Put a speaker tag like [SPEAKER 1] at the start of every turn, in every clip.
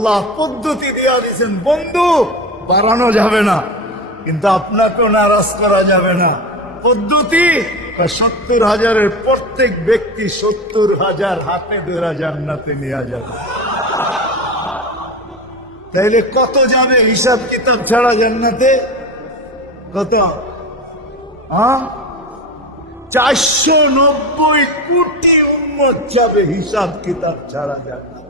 [SPEAKER 1] আল্লাহ পদ্ধতি দিয়া দিয়েছেন বন্ধু, বাড়ানো যাবে না, কিন্তু আপনাকেও নারাজ করা যাবে না। পদ্ধতি? সত্তর হাজারের প্রত্যেক ব্যক্তি সত্তর হাজার হাতে ধরা জান্নাতে নেওয়া যাবে। তাইলে কত যাবে হিসাব কিতাব ছাড়া জান্নাতে? কত? চারশো নব্বই কোটি উন্মত যাবে হিসাব কিতাব ছাড়া জান্নাতে।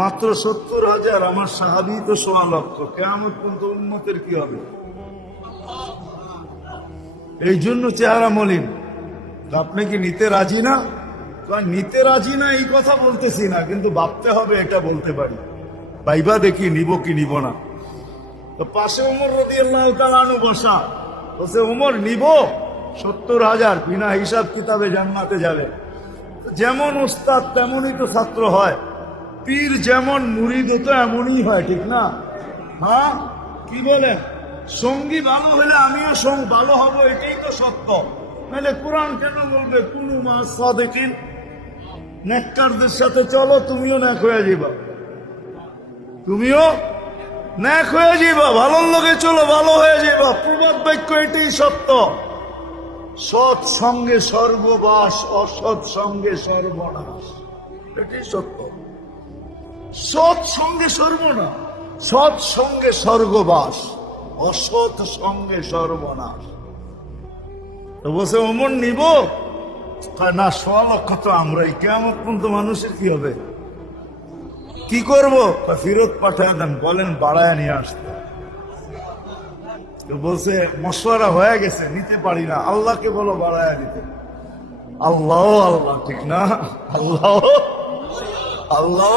[SPEAKER 1] মাত্র সত্তর হাজার আমার সাহাবি তো সোয়া লক্ষ। কেমন পর্যন্ত উন্মতের কি হবে? এই জন্য চেহারা মলিন। আপনি কি নিতে রাজি না? নিতে রাজি না, এই কথা বলতেছি না, কিন্তু ভাবতে হবে এটা বলতে পারি। ভাইবা দেখি নিব কি নিব না। তো পাশে উমর রদি আল্লাহ বসা। বলছে উমর নিব। সত্তর হাজার বিনা হিসাব কিতাবে জান্নাতে যাবে। যেমন উস্তাদ তেমনই তো ছাত্র হয়। পীর যেমন মুরিদ তো এমনই হয়, ঠিক না? হ্যাঁ কি বলেন? সঙ্গী ভালো হলে আমিও সঙ্গ, ভালো হব, এটাই তো সত্য। নাহলে কোরআন কেন বলবে? কোন মাস সাদেকিন, নেককারদের সাথে চলো, তুমিও ন্যাক হয়ে যাবা তুমিও ন্যাক হয়ে যাবা ভালোর লোকে চলো, ভালো হয়ে যাবা প্রবাদ বাক্য এটাই সত্য। সৎ সঙ্গে সর্ববাস, অসৎ সঙ্গে সর্বনাশ। এটাই সত্য। সৎ সঙ্গে সর্বনাশ সৎ সঙ্গে স্বর্গবাস, অসৎ সঙ্গে সর্বনাশ। তো বসে অমন নিব? না সোয়া লক্ষ তো আমরাই কেমন পর্যন্ত মানুষের কি হবে? কি করব? ফেরত পাঠায় দেন, বলেন বাড়ায় নিয়ে আসতে। বলছে, মশওয়ারা হয়ে গেছে, নিতে পারি না, আল্লাহকে বলো বাড়ায় নিতে আল্লাহ আল্লাহ, ঠিক না? আল্লাহ আল্লাহ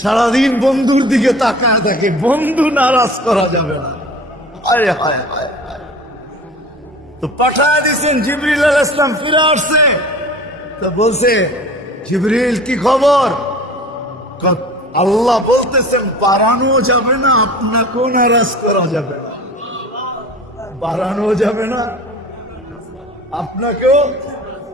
[SPEAKER 1] সারাদিন বন্ধুর দিকে তাকায় থাকে, বন্ধু নারাজ করা যাবে না। আরে হায় হায় তো পাঠায় দিচ্ছেন জিবরিল আল ইসলাম, ফিরে আসছে। তো বলছে, জিবরিল, কি খবর? আল্লাহ বলতেছেন, বাড়ানো যাবে না, আপনাকেও নারাজ করা যাবে না। বাড়ানো যাবে না, আপনাকেও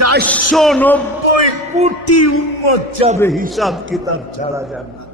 [SPEAKER 1] চারশো নব্বই কোটি উন্মত যাবে হিসাব কিতাব ছাড়া জান্নাতে।